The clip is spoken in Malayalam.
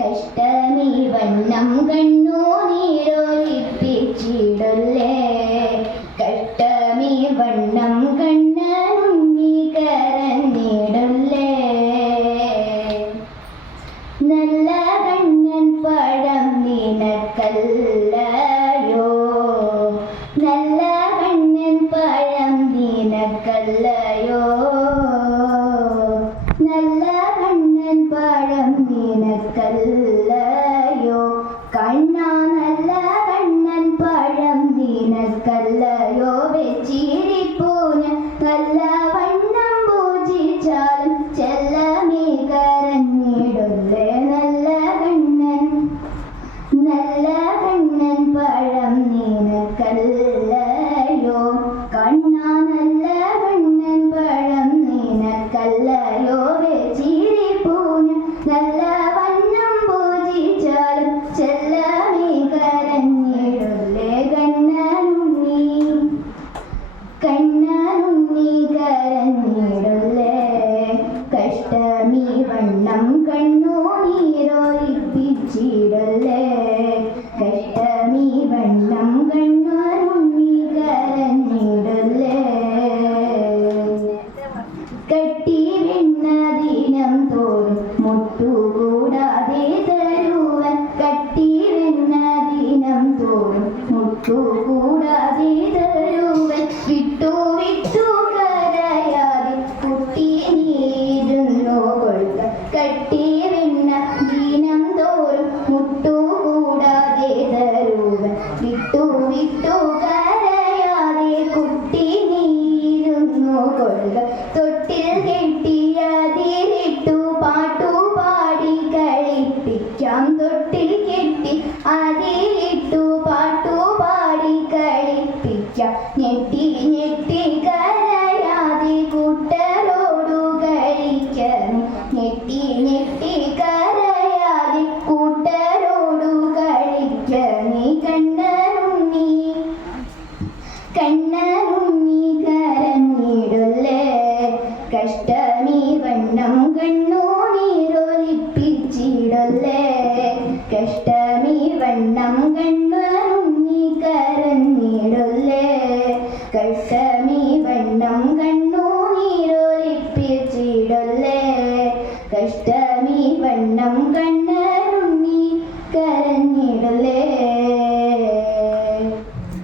കഷ്ടമീ വണ്ണം കണ്ണു നീരൊലിപ്പിച്ചിടല്ലേ കഷ്ടമീ വണ്ണം കണ്ണനുണ്ണി കരഞ്ഞിടല്ലേ നല്ല കണ്ണൻ പഴം നിനക്കല്ലയോ നല്ല കണ്ണൻ പഴം നിനക്കല്ലയോ നല്ല കണ്ണൻ പഴം നിനക്കല്ലയോ കണ്ണാ നല്ല കണ്ണൻ പഴം നിനക്കല്ലയോ വെച്ചിരിപ്പൂന നല്ല വണ്ണം പൂജിച്ചാലും ചെല്ലമേ കരഞ്ഞിടല്ലേ നല്ല കണ്ണൻ പഴം നിനക്കല്ലയോ കണ്ണാ നല്ല കണ്ണൻ പഴം നിനക്കല്ലയോ വെച്ചിരിപ്പൂന നല്ല വണ്ണം പൂജിച്ചാലും ചെല്ലമേ കരഞ്ഞിടല്ലേ കണ്ണനുണ്ണി കരഞ്ഞിടല്ലേ കഷ്ടമീ വണ്ണം കണ്ണു നീരൊലിപ്പിച്ചിടല്ലേ കഷ്ടമീ വണ്ണം കണ്ണനുണ്ണി കരഞ്ഞിടല്ലേ കട്ടി വെണ്ണ ദിനം തോറും മുട്ടുകൂടാതെ തരുവൻ കട്ടി വെണ്ണ ദിനം തോറും മുട്ടുകൂടാതെ തരുവൻ വിട്ടു കരയാതെ കുട്ടി നീരുന്നു കൊള്ളുക കട്ടി വെണ്ണ ദിനം തോറും മുട്ടുകൂടാതെ തരുവൻ വിട്ടു കരയാതെ കുട്ടി നീരുന്നു കൊള്ളുക തൊട്ടിൽ കെട്ടിയതിലിട്ടു പാട്ടുപാടി കളിപ്പിക്കാം തൊട്ടിൽ കെട്ടി അതിലിട്ടു പാട്ടുപാടി കളിപ്പിക്കാം ഞെട്ടി കരയാതെ കൂട്ടരോടു കളിക്കാം ഞെട്ടി കരയാതെ കൂട്ടരോടു കളിക്കാം കണ്ണനുണ്ണി കരഞ്ഞിടല്ലേ കഷ്ടമീ വണ്ണം കണ്ണു നീരൊലിപ്പിച്ചിടല്ലേ കഷ്ടമീ വണ്ണം കണ്ണനുണ്ണി കരഞ്ഞിടല്ലേ കഷ്ടമീ വണ്ണം